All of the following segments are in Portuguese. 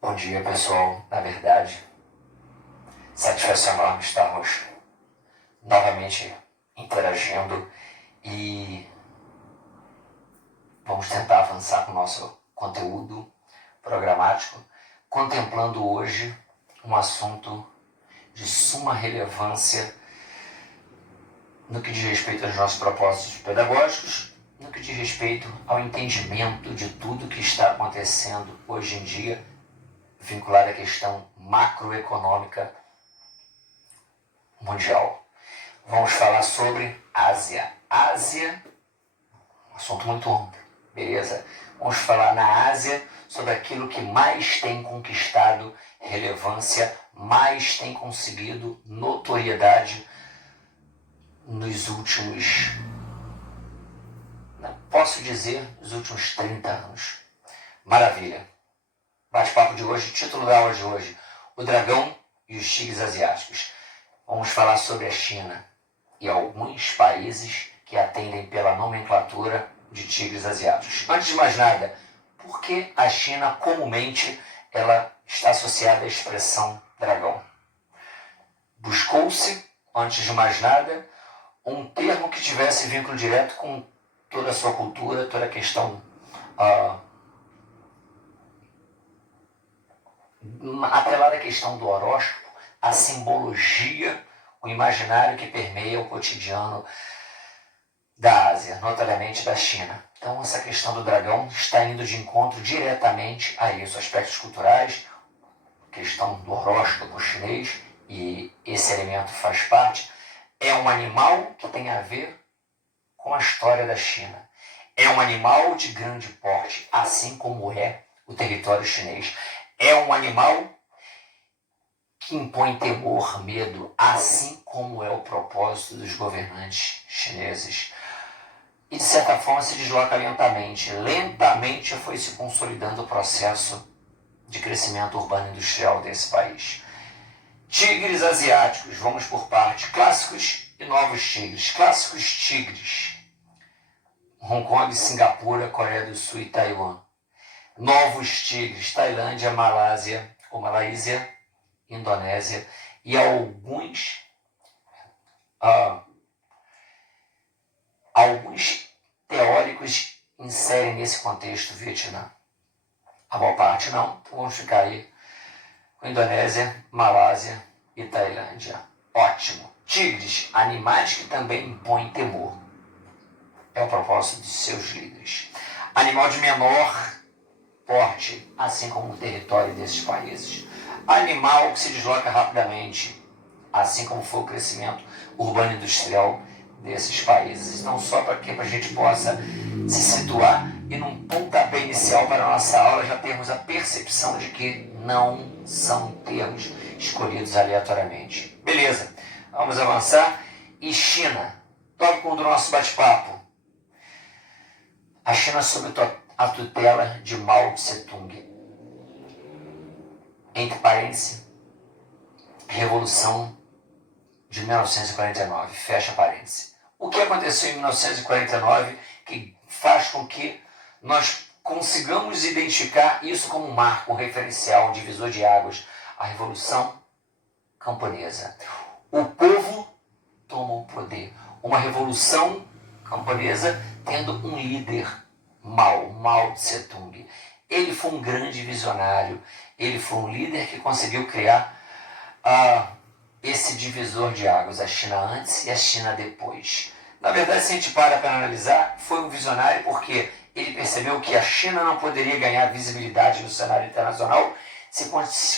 Bom dia, pessoal. Na verdade, satisfação enorme estarmos novamente interagindo e vamos tentar avançar com o nosso conteúdo programático, contemplando hoje um assunto de suma relevância no que diz respeito aos nossos propósitos pedagógicos, no que diz respeito ao entendimento de tudo que está acontecendo hoje em dia, vinculado à questão macroeconômica mundial. Vamos falar sobre Ásia. Ásia, um assunto muito amplo, beleza? Vamos falar na Ásia sobre aquilo que mais tem conquistado relevância, mais tem conseguido notoriedade nos últimos, posso dizer, nos últimos 30 anos. Maravilha. Bate-papo de hoje, título da aula de hoje, o dragão e os tigres asiáticos. Vamos falar sobre a China e alguns países que atendem pela nomenclatura de tigres asiáticos. Antes de mais nada, por que a China comumente ela está associada à expressão dragão? Buscou-se, antes de mais nada, um termo que tivesse vínculo direto com toda a sua cultura, toda a questão atrelada à questão do horóscopo, a simbologia, o imaginário que permeia o cotidiano da Ásia, notadamente da China. Então essa questão do dragão está indo de encontro diretamente a isso, aspectos culturais, questão do horóscopo chinês, e esse elemento faz parte. É um animal que tem a ver com a história da China. É um animal de grande porte, assim como é o território chinês. É um animal que impõe temor, medo, assim como é o propósito dos governantes chineses. E, de certa forma, se desloca lentamente. Lentamente foi se consolidando o processo de crescimento urbano industrial desse país. Tigres asiáticos, vamos por parte. Clássicos e novos tigres. Clássicos tigres. Hong Kong, Singapura, Coreia do Sul e Taiwan. Novos tigres, Tailândia, Malásia, Indonésia e alguns teóricos inserem nesse contexto Vietnã. A maior parte não, então vamos ficar aí com Indonésia, Malásia e Tailândia. Ótimo. Tigres, animais que também impõem temor. É o propósito de seus líderes. Animal de menor porte, assim como o território desses países. Animal que se desloca rapidamente, assim como foi o crescimento urbano industrial desses países. Então, só para que a gente possa se situar e num pontapé inicial para a nossa aula já termos a percepção de que não são termos escolhidos aleatoriamente. Beleza, vamos avançar. E China, tópico do nosso bate-papo. A China sob a tutela de Mao Tse-tung. Entre parênteses, Revolução de 1949, fecha parênteses. O que aconteceu em 1949 que faz com que nós consigamos identificar isso como um marco, um referencial, um divisor de águas, a Revolução Camponesa. O povo toma o poder. Uma revolução camponesa tendo um líder, Mao Tse-tung. Ele foi um grande visionário, ele foi um líder que conseguiu criar esse divisor de águas, a China antes e a China depois. Na verdade, se a gente para analisar, foi um visionário porque ele percebeu que a China não poderia ganhar visibilidade no cenário internacional se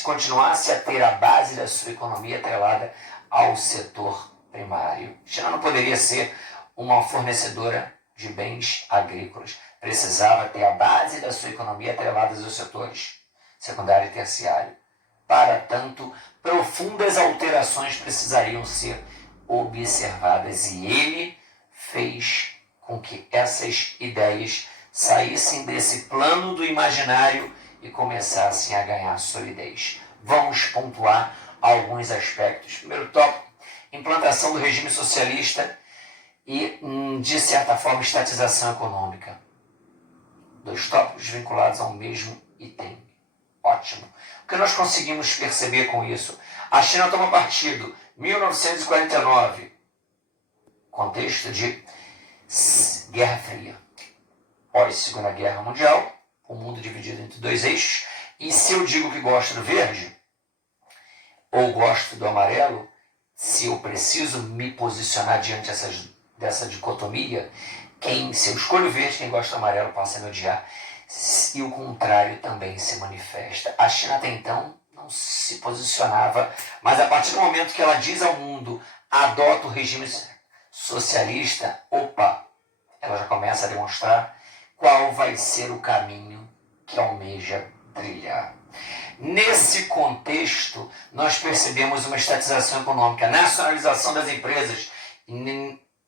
continuasse a ter a base da sua economia atrelada ao setor primário. A China não poderia ser uma fornecedora de bens agrícolas. Precisava ter a base da sua economia atrelada aos setores secundário e terciário. Para tanto, profundas alterações precisariam ser observadas e ele fez com que essas ideias saíssem desse plano do imaginário e começassem a ganhar solidez. Vamos pontuar alguns aspectos. Primeiro tópico, implantação do regime socialista e, de certa forma, estatização econômica. 2 tópicos vinculados ao mesmo item. Ótimo. O que nós conseguimos perceber com isso? A China toma partido. 1949. Contexto de Guerra Fria. Pós-Segunda Guerra Mundial. O mundo dividido entre 2 eixos. E se eu digo que gosto do verde, ou gosto do amarelo, se eu preciso me posicionar diante dessa dicotomia, se eu escolho o verde, quem gosta do amarelo passa a me odiar. E o contrário também se manifesta. A China até então não se posicionava, mas a partir do momento que ela diz ao mundo, adota o regime socialista, ela já começa a demonstrar qual vai ser o caminho que almeja trilhar. Nesse contexto, nós percebemos uma estatização econômica, nacionalização das empresas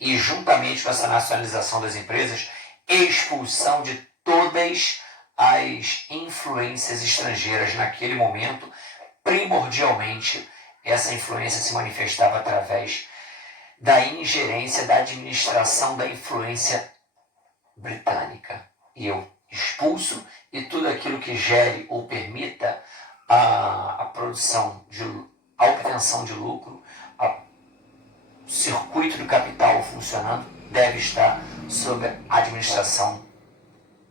e juntamente com essa nacionalização das empresas, expulsão de todas as influências estrangeiras naquele momento. Primordialmente, essa influência se manifestava através da ingerência, da administração da influência britânica. E eu expulso, e tudo aquilo que gere ou permita a produção, a obtenção de lucro, o circuito do capital funcionando, deve estar sob a administração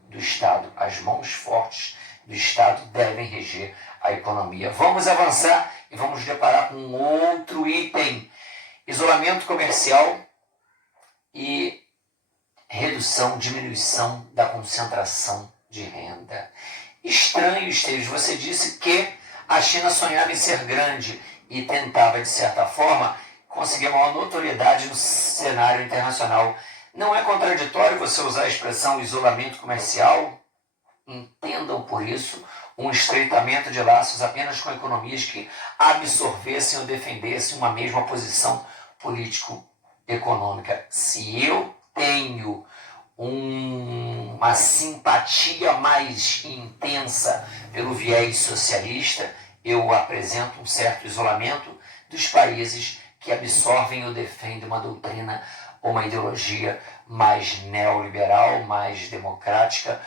do Estado. As mãos fortes do Estado devem reger a economia. Vamos avançar e vamos nos deparar com um outro item: isolamento comercial e diminuição da concentração de renda. Estranho, Esteves, você disse que a China sonhava em ser grande e tentava, de certa forma, conseguir maior notoriedade no cenário internacional. Não é contraditório você usar a expressão isolamento comercial? Entendam por isso um estreitamento de laços apenas com economias que absorvessem ou defendessem uma mesma posição político-econômica. Se eu tenho uma simpatia mais intensa pelo viés socialista, eu apresento um certo isolamento dos países que absorvem ou defendem uma doutrina ou uma ideologia mais neoliberal, mais democrática,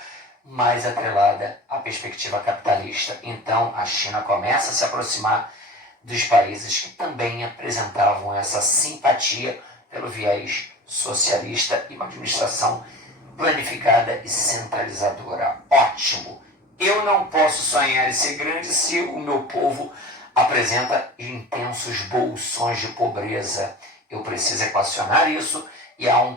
mais atrelada à perspectiva capitalista. Então, a China começa a se aproximar dos países que também apresentavam essa simpatia pelo viés socialista e uma administração planificada e centralizadora. Ótimo! Eu não posso sonhar em ser grande se o meu povo apresenta intensos bolsões de pobreza. Eu preciso equacionar isso e há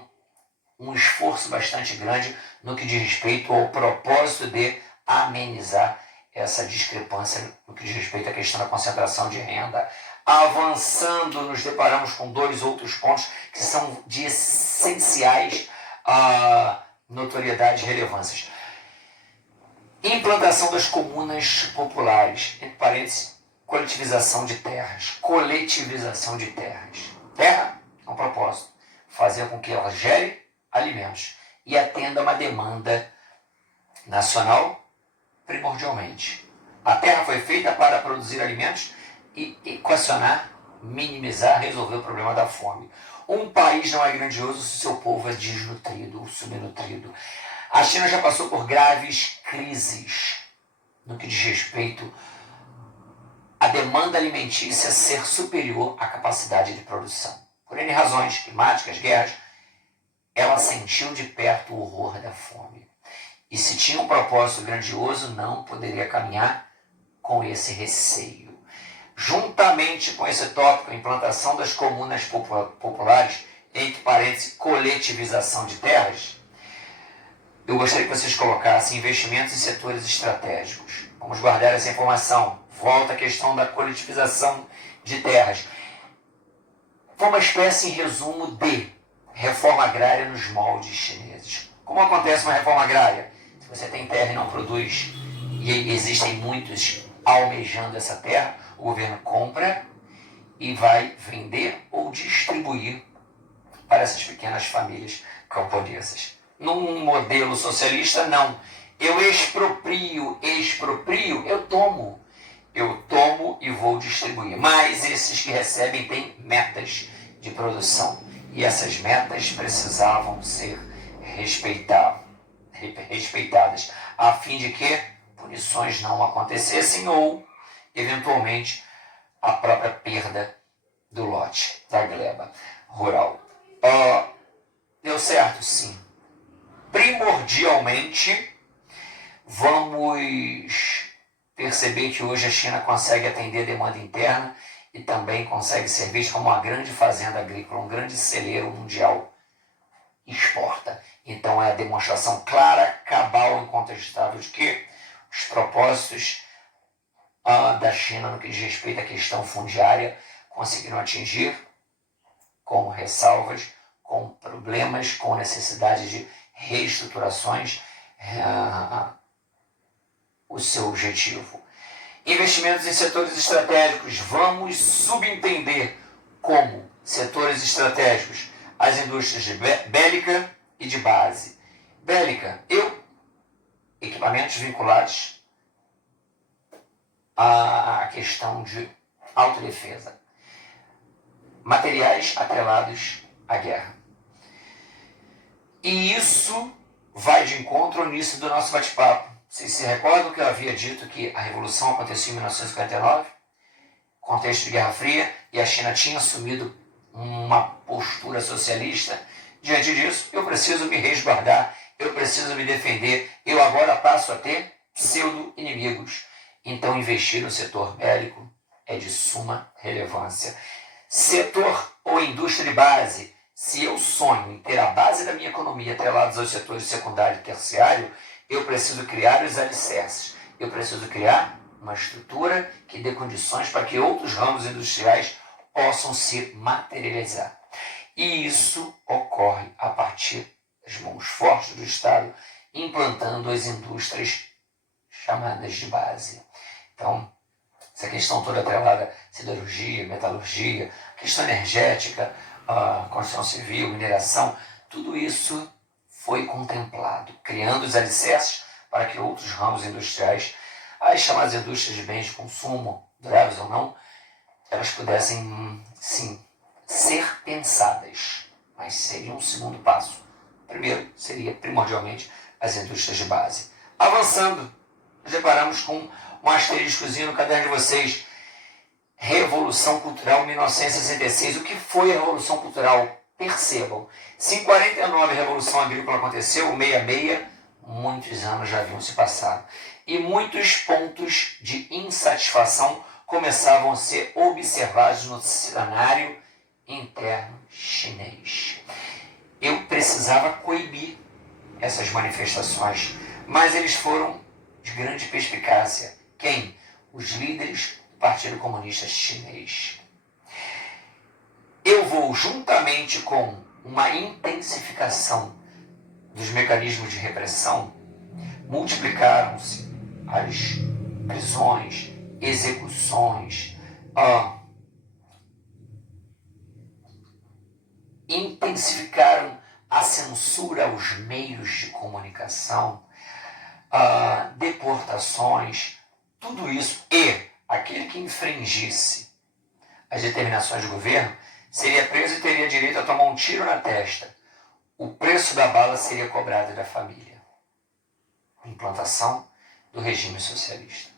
um esforço bastante grande no que diz respeito ao propósito de amenizar essa discrepância no que diz respeito à questão da concentração de renda. Avançando, nos deparamos com 2 outros pontos que são de essenciais notoriedade e relevâncias. Implantação das comunas populares, entre parênteses, coletivização de terras. Coletivização de terras. Terra é um propósito: fazer com que ela gere alimentos e atenda a uma demanda nacional primordialmente. A terra foi feita para produzir alimentos e equacionar, minimizar, resolver o problema da fome. Um país não é grandioso se seu povo é desnutrido ou subnutrido. A China já passou por graves crises no que diz respeito à demanda alimentícia ser superior à capacidade de produção. Por N razões, climáticas, guerras, ela sentiu de perto o horror da fome. E se tinha um propósito grandioso, não poderia caminhar com esse receio. Juntamente com esse tópico, a implantação das comunas populares, entre parênteses, coletivização de terras, eu gostaria que vocês colocassem investimentos em setores estratégicos. Vamos guardar essa informação. Volta à questão da coletivização de terras. Foi uma espécie, em resumo, de reforma agrária nos moldes chineses. Como acontece uma reforma agrária? Se você tem terra e não produz, e existem muitos almejando essa terra, o governo compra e vai vender ou distribuir para essas pequenas famílias camponesas. Num modelo socialista, não. Eu exproprio, eu tomo. Eu tomo e vou distribuir. Mas esses que recebem têm metas de produção. E essas metas precisavam ser respeitadas, a fim de que punições não acontecessem ou, eventualmente, a própria perda do lote, da gleba rural. Deu certo? Sim. Primordialmente, vamos perceber que hoje a China consegue atender a demanda interna e também consegue ser vista como uma grande fazenda agrícola, um grande celeiro mundial. Exporta. Então é a demonstração clara, cabal, incontestável de que os propósitos da China no que diz respeito à questão fundiária conseguiram atingir, com ressalvas, com problemas, com necessidade de reestruturações, o seu objetivo. Investimentos em setores estratégicos. Vamos subentender como setores estratégicos as indústrias de bélica e de base. Bélica, equipamentos vinculados à questão de autodefesa. Materiais atrelados à guerra. E isso vai de encontro ao início do nosso bate-papo. Vocês se recordam que eu havia dito que a Revolução aconteceu em 1949, contexto de Guerra Fria, e a China tinha assumido uma postura socialista? Diante disso, eu preciso me resguardar, eu preciso me defender, eu agora passo a ter pseudo-inimigos. Então, investir no setor bélico é de suma relevância. Setor ou indústria de base. Se eu sonho em ter a base da minha economia atrelados aos setores secundário e terciário, eu preciso criar os alicerces. Eu preciso criar uma estrutura que dê condições para que outros ramos industriais possam se materializar. E isso ocorre a partir das mãos fortes do Estado, implantando as indústrias chamadas de base. Então, essa questão toda atrelada à siderurgia, metalurgia, questão energética, construção civil, mineração, tudo isso foi contemplado, criando os alicerces para que outros ramos industriais, as chamadas indústrias de bens de consumo, duráveis ou não, elas pudessem, sim, ser pensadas, mas seria um segundo passo. Primeiro, seria primordialmente as indústrias de base. Avançando, nos deparamos com um asteriscozinho no caderno de vocês. Revolução Cultural 1966. O que foi a Revolução Cultural? Percebam, se em 49 a Revolução Agrícola aconteceu, 66, muitos anos já haviam se passado. E muitos pontos de insatisfação começavam a ser observados no cenário interno chinês. Eu precisava coibir essas manifestações, mas eles foram de grande perspicácia. Quem? Os líderes do Partido Comunista Chinês. Eu vou, juntamente com uma intensificação dos mecanismos de repressão, multiplicaram-se as prisões, execuções, intensificaram a censura aos meios de comunicação, deportações, tudo isso. E aquele que infringisse as determinações do governo seria preso e teria direito a tomar um tiro na testa. O preço da bala seria cobrado da família. Implantação do regime socialista.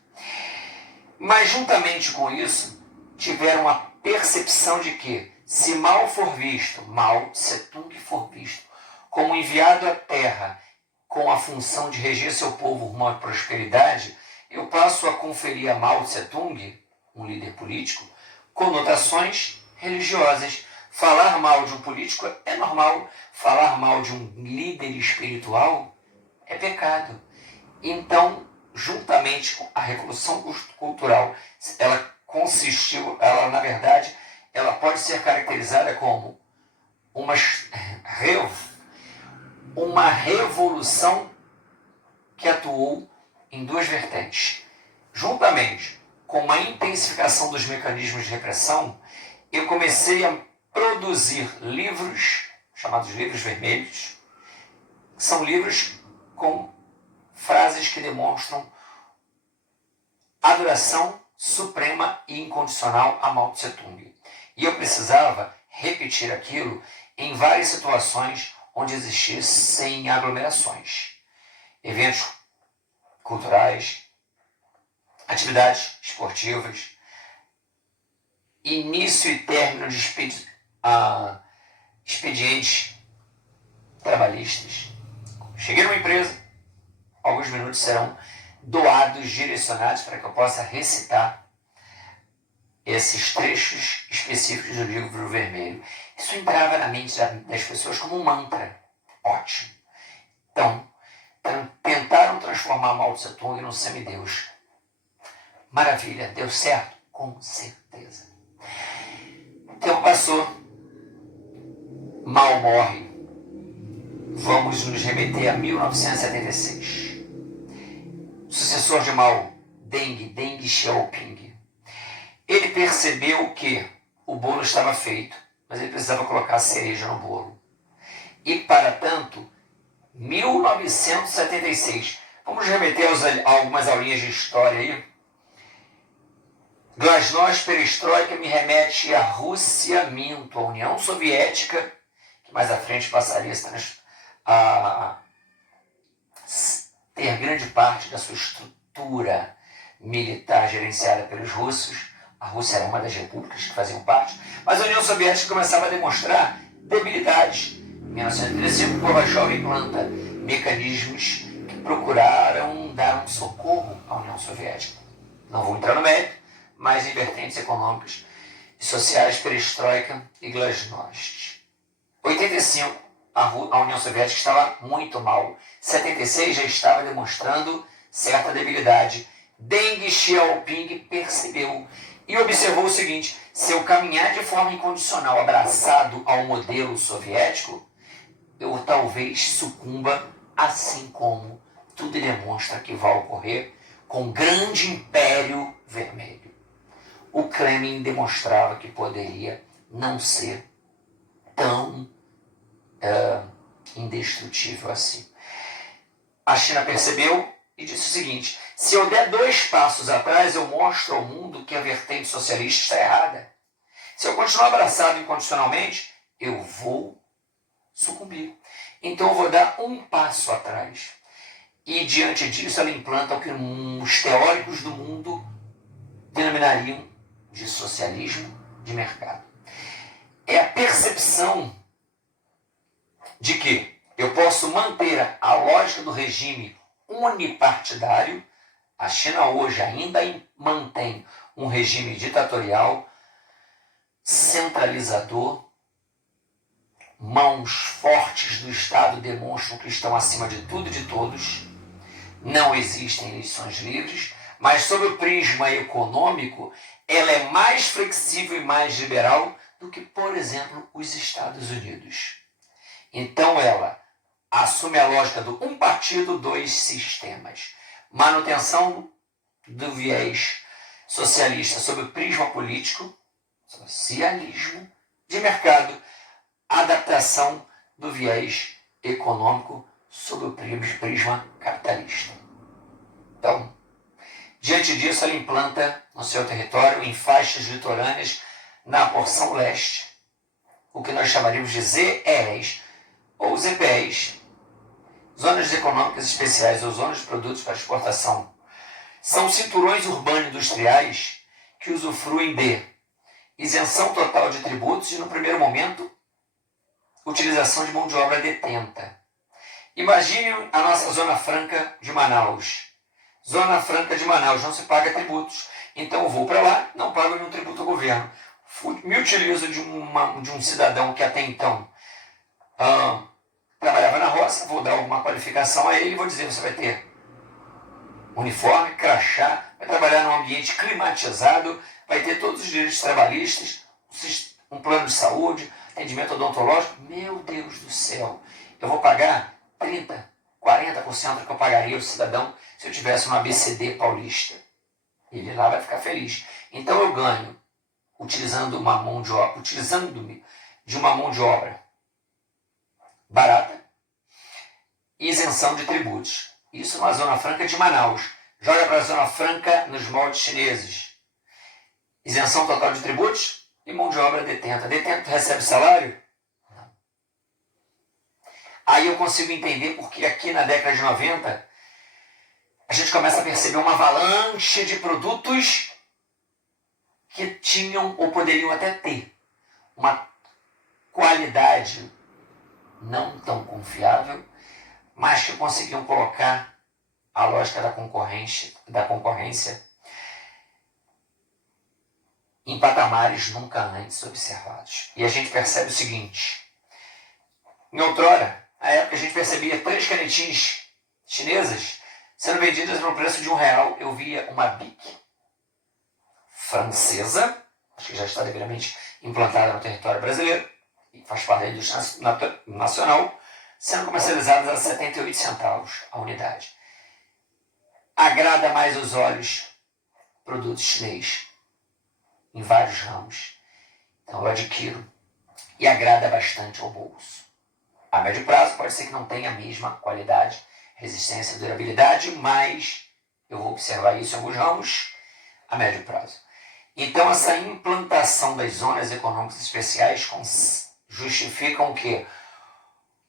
Mas, juntamente com isso, tiveram a percepção de que, se Mao for visto, Mao Tse-tung for visto, como enviado à Terra com a função de reger seu povo rumo à prosperidade, eu passo a conferir a Mao Tse-tung, um líder político, conotações religiosas. Falar mal de um político é normal, falar mal de um líder espiritual é pecado. Então, juntamente com a Revolução Cultural, ela consistiu, na verdade, ela pode ser caracterizada como uma revolução que atuou em duas vertentes. Juntamente com a intensificação dos mecanismos de repressão, eu comecei a produzir livros, chamados livros vermelhos, que são livros com frases que demonstram adoração suprema e incondicional a Mao Tse-tung. E eu precisava repetir aquilo em várias situações onde existissem aglomerações, eventos culturais, atividades esportivas, início e término de expedientes trabalhistas. Cheguei numa empresa, alguns minutos serão doados, direcionados para que eu possa recitar esses trechos específicos do livro vermelho. Isso entrava na mente das pessoas como um mantra. Ótimo. Então, tentaram transformar Mao Tse Tung num semideus. Maravilha, deu certo? Com certeza. O tempo passou, Mao morre. Vamos nos remeter a 1976. O sucessor de Mao, Deng Xiaoping, ele percebeu que o bolo estava feito, mas ele precisava colocar a cereja no bolo. E, para tanto, 1976, vamos remeter a algumas aulinhas de história aí. Glasnost, perestroika me remete à Rússia, a União Soviética, que mais à frente passaria a ter grande parte da sua estrutura militar gerenciada pelos russos. A Rússia era uma das repúblicas que faziam parte, mas a União Soviética começava a demonstrar debilidades. Em 1935, Gorbachev implanta mecanismos que procuraram dar um socorro à União Soviética. Não vou entrar no mérito, mas em vertentes econômicas e sociais, perestroika e glasnost. 85, a União Soviética estava muito mal. 76 já estava demonstrando certa debilidade. Deng Xiaoping percebeu e observou o seguinte: se eu caminhar de forma incondicional, abraçado ao modelo soviético, eu talvez sucumba, assim como tudo demonstra que vai ocorrer com o grande império vermelho. O Kremlin demonstrava que poderia não ser tão indestrutível assim. A China percebeu e disse o seguinte: se eu der 2 passos atrás, eu mostro ao mundo que a vertente socialista está errada. Se eu continuar abraçado incondicionalmente, eu vou sucumbir. Então eu vou dar 1 passo atrás. E diante disso ela implanta o que os teóricos do mundo denominariam de socialismo de mercado. É a percepção de que eu posso manter a lógica do regime unipartidário. A China hoje ainda mantém um regime ditatorial, centralizador. Mãos fortes do Estado demonstram que estão acima de tudo e de todos. Não existem eleições livres, mas sob o prisma econômico, ela é mais flexível e mais liberal do que, por exemplo, os Estados Unidos. Então ela assume a lógica do 1 partido, 2 sistemas. Manutenção do viés socialista sob o prisma político, socialismo de mercado, adaptação do viés econômico sob o prisma capitalista. Então, diante disso, ela implanta no seu território, em faixas litorâneas, na porção leste, o que nós chamaríamos de ZEs ou ZPEs, zonas econômicas especiais ou zonas de produtos para exportação. São cinturões urbanos-industriais que usufruem de isenção total de tributos e, no primeiro momento, utilização de mão de obra detenta. Imagine a nossa Zona Franca de Manaus. Zona Franca de Manaus não se paga tributos. Então eu vou para lá, não pago nenhum tributo ao governo. Me utilizo de um cidadão que até então trabalhava na roça, vou dar alguma qualificação a ele e vou dizer: você vai ter uniforme, crachá, vai trabalhar num ambiente climatizado, vai ter todos os direitos trabalhistas, um plano de saúde, atendimento odontológico. Meu Deus do céu, eu vou pagar 30%, 40% do que eu pagaria ao cidadão se eu tivesse uma ABCD paulista. Ele lá vai ficar feliz. Então eu ganho utilizando-me de uma mão de obra barata e isenção de tributos. Isso na Zona Franca de Manaus. Joga para a Zona Franca nos moldes chineses. Isenção total de tributos e mão de obra detenta. Detento recebe salário? Não. Aí eu consigo entender porque aqui na década de 90 a gente começa a perceber uma avalanche de produtos que tinham ou poderiam até ter uma qualidade não tão confiável, mas que conseguiam colocar a lógica da concorrência em patamares nunca antes observados. E a gente percebe o seguinte: em outrora, na época a gente percebia 3 canetinhas chinesas sendo vendidas no preço de R$1. Eu via uma Bic francesa, acho que já está devidamente implantada no território brasileiro, e faz parte da indústria nacional, sendo comercializadas a 78 centavos a unidade. Agrada mais os olhos produto chinês em vários ramos. Então eu adquiro e agrada bastante ao bolso. A médio prazo pode ser que não tenha a mesma qualidade, resistência e durabilidade, mas eu vou observar isso em alguns ramos a médio prazo. Então essa implantação das zonas econômicas especiais justificam o quê?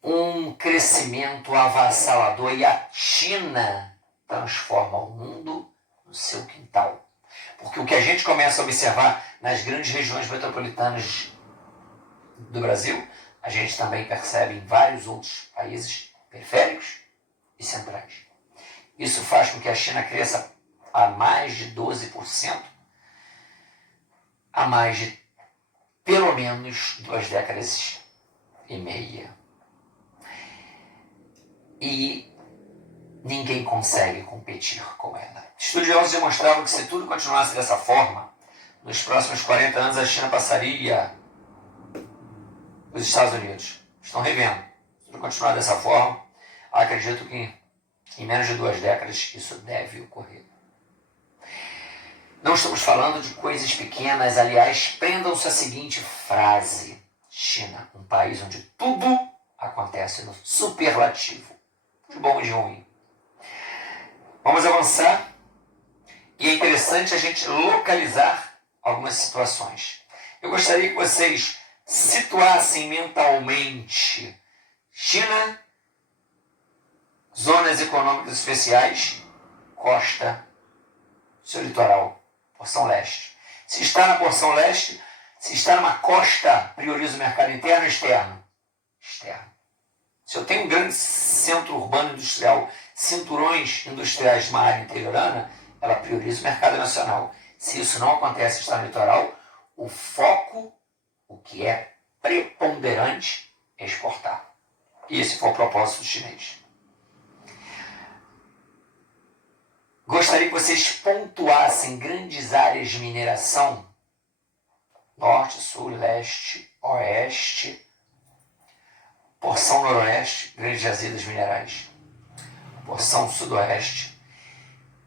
Um crescimento avassalador, e a China transforma o mundo no seu quintal. Porque o que a gente começa a observar nas grandes regiões metropolitanas do Brasil, a gente também percebe em vários outros países periféricos e centrais. Isso faz com que a China cresça a mais de 12%, há mais de pelo menos 2 décadas e meia. E ninguém consegue competir com ela. Estudiosos demonstravam que se tudo continuasse dessa forma, nos próximos 40 anos a China passaria os Estados Unidos. Estão revendo. Se tudo continuar dessa forma, acredito que em menos de 2 décadas isso deve ocorrer. Não estamos falando de coisas pequenas, aliás, prendam-se à seguinte frase: China, um país onde tudo acontece no superlativo, de bom e de ruim. Vamos avançar, e é interessante a gente localizar algumas situações. Eu gostaria que vocês situassem mentalmente China, zonas econômicas especiais, costa, seu litoral, porção leste. Se está na porção leste, se está numa costa, prioriza o mercado interno ou externo? Externo. Se eu tenho um grande centro urbano industrial, cinturões industriais de uma área interiorana, ela prioriza o mercado nacional. Se isso não acontece, está no litoral, o foco, o que é preponderante, é exportar. E esse foi o propósito chinês. Gostaria que vocês pontuassem grandes áreas de mineração: norte, sul, leste, oeste, porção noroeste, grandes jazidas minerais, porção sudoeste,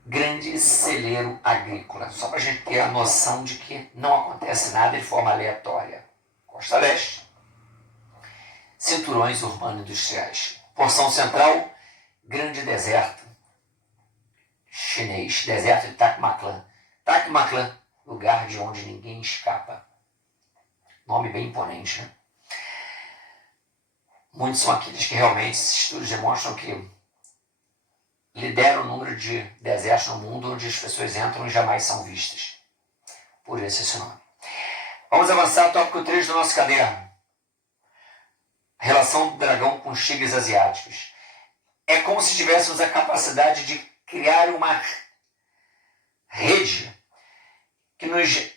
grande celeiro agrícola. Só para a gente ter a noção de que não acontece nada de forma aleatória. Costa leste, cinturões urbano-industriais. Porção central, grande deserto chinês, deserto de Taklamakan. Taklamakan, lugar de onde ninguém escapa. Nome bem imponente, né? Muitos são aqueles que realmente, esses estudos demonstram que lideram o número de desertos no mundo onde as pessoas entram e jamais são vistas. Por isso esse nome. Vamos avançar ao tópico 3 do nosso caderno. Relação do dragão com os tigres asiáticos. É como se tivéssemos a capacidade de criar uma rede que nos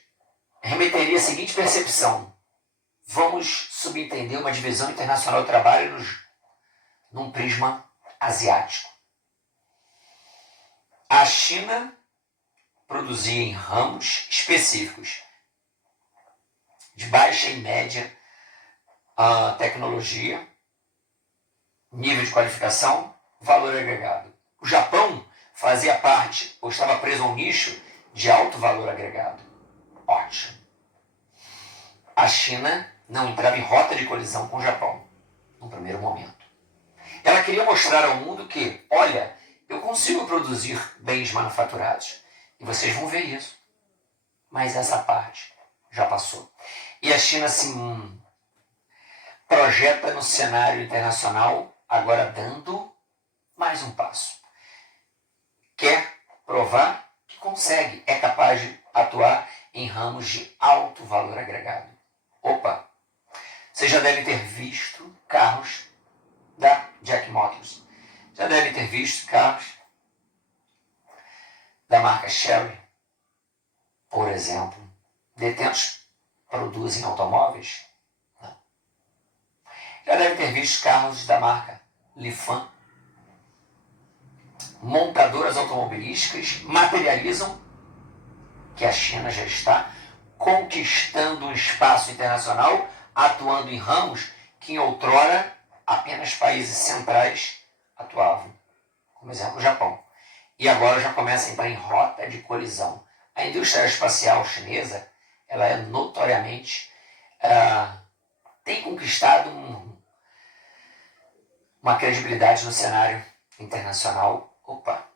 remeteria à seguinte percepção: vamos subentender uma divisão internacional do trabalho num prisma asiático. A China produzia em ramos específicos de baixa e média tecnologia, nível de qualificação, valor agregado. O Japão fazia parte, ou estava preso a um nicho de alto valor agregado. Ótimo. A China não entrava em rota de colisão com o Japão, no primeiro momento. Ela queria mostrar ao mundo que, olha, eu consigo produzir bens manufaturados. E vocês vão ver isso. Mas essa parte já passou. E a China se projeta no cenário internacional agora dando mais um passo. Quer provar que consegue, é capaz de atuar em ramos de alto valor agregado. Opa! Você já deve ter visto carros da Jack Motors. Já deve ter visto carros da marca Chery, por exemplo. Detentos produzem automóveis? Não. Já deve ter visto carros da marca Lifan. Montadoras automobilísticas materializam que a China já está conquistando um espaço internacional, atuando em ramos que em outrora apenas países centrais atuavam, como exemplo o Japão. E agora já começa a entrar em rota de colisão. A indústria aeroespacial chinesa, ela é notoriamente, tem conquistado uma credibilidade no cenário internacional. Opa!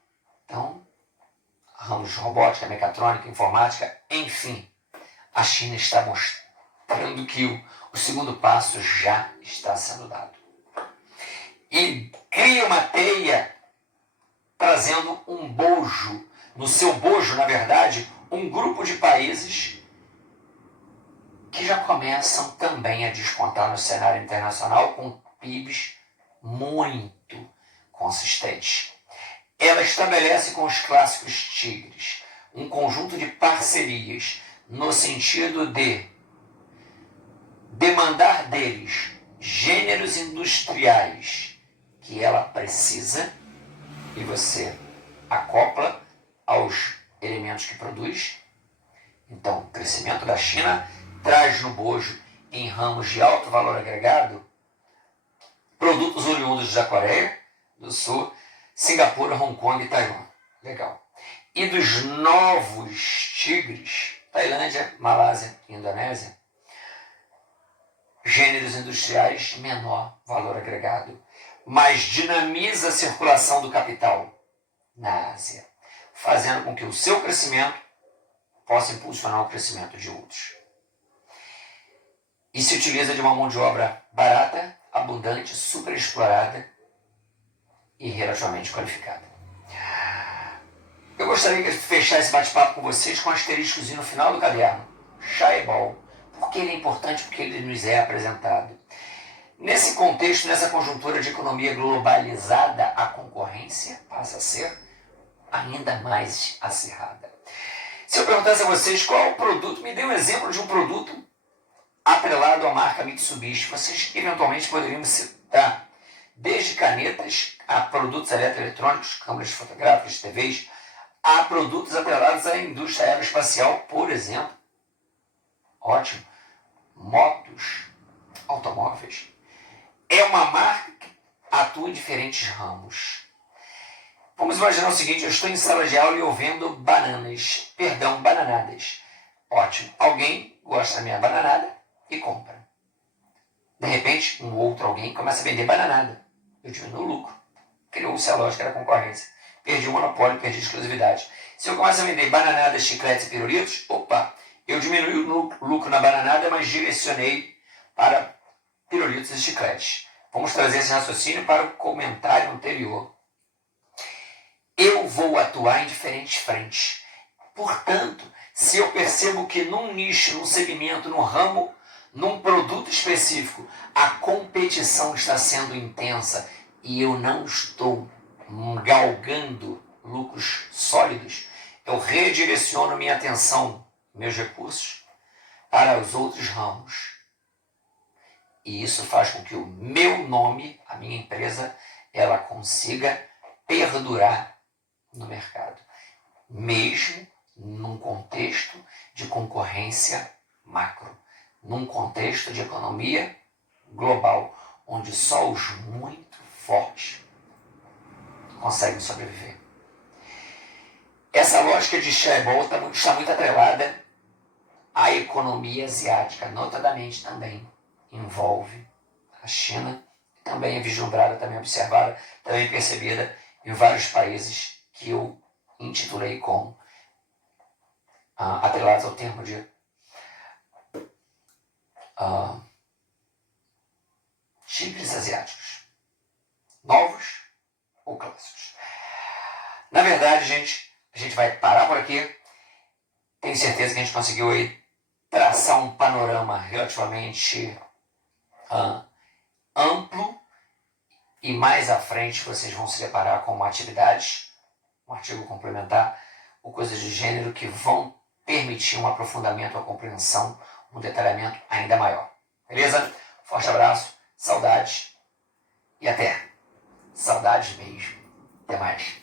Então, ramos de robótica, mecatrônica, informática, enfim, a China está mostrando que o segundo passo já está sendo dado. E cria uma teia trazendo um bojo, no seu bojo, na verdade, um grupo de países que já começam também a despontar no cenário internacional com PIBs muito consistentes. Ela estabelece com os clássicos tigres um conjunto de parcerias no sentido de demandar deles gêneros industriais que ela precisa e você acopla aos elementos que produz. Então, o crescimento da China traz no bojo, em ramos de alto valor agregado, produtos oriundos da Coreia do Sul, Singapura, Hong Kong e Taiwan. Legal. E dos novos tigres, Tailândia, Malásia e Indonésia, gêneros industriais de menor valor agregado, mas dinamiza a circulação do capital na Ásia, fazendo com que o seu crescimento possa impulsionar o crescimento de outros. E se utiliza de uma mão de obra barata, abundante, superexplorada e relativamente qualificada. Eu gostaria de fechar esse bate-papo com vocês com um asteriscozinho no final do caderno. Chaebol. Por que ele é importante? Porque ele nos é apresentado. Nesse contexto, nessa conjuntura de economia globalizada, a concorrência passa a ser ainda mais acirrada. Se eu perguntasse a vocês qual é o produto, me dê um exemplo de um produto atrelado à marca Mitsubishi, vocês eventualmente poderiam citar desde canetas a produtos eletroeletrônicos, câmeras fotográficas, TVs, a produtos atrelados à indústria aeroespacial, por exemplo. Ótimo. Motos, automóveis. É uma marca que atua em diferentes ramos. Vamos imaginar o seguinte, eu estou em sala de aula e eu vendo bananadas. Ótimo. Alguém gosta da minha bananada e compra. De repente, um outro alguém começa a vender bananada. Eu diminuo o lucro. Criou-se a lógica da concorrência. Perdi o monopólio, perdi a exclusividade. Se eu começo a vender bananadas, chicletes e pirulitos, eu diminui o lucro na bananada, mas direcionei para pirulitos e chicletes. Vamos trazer esse raciocínio para o comentário anterior. Eu vou atuar em diferentes frentes. Portanto, se eu percebo que num nicho, num segmento, num ramo, num produto específico, a competição está sendo intensa e eu não estou galgando lucros sólidos, eu redireciono minha atenção, meus recursos, para os outros ramos. E isso faz com que o meu nome, a minha empresa, ela consiga perdurar no mercado, mesmo num contexto de concorrência macro, num contexto de economia global, onde só os muito fortes conseguem sobreviver. Essa lógica de Chaebol está muito atrelada à economia asiática, notadamente também envolve a China, também é vislumbrada, também observada, também percebida em vários países que eu intitulei como atrelados ao termo de tigres asiáticos. novos ou clássicos. Na verdade, gente, a gente vai parar por aqui. Tenho certeza que a gente conseguiu aí traçar um panorama relativamente amplo, e mais à frente vocês vão se deparar com uma atividade, um artigo complementar, ou coisas de gênero que vão permitir um aprofundamento, uma compreensão, um detalhamento ainda maior. Beleza? Forte abraço, saudades e até. Saudades mesmo. Até mais.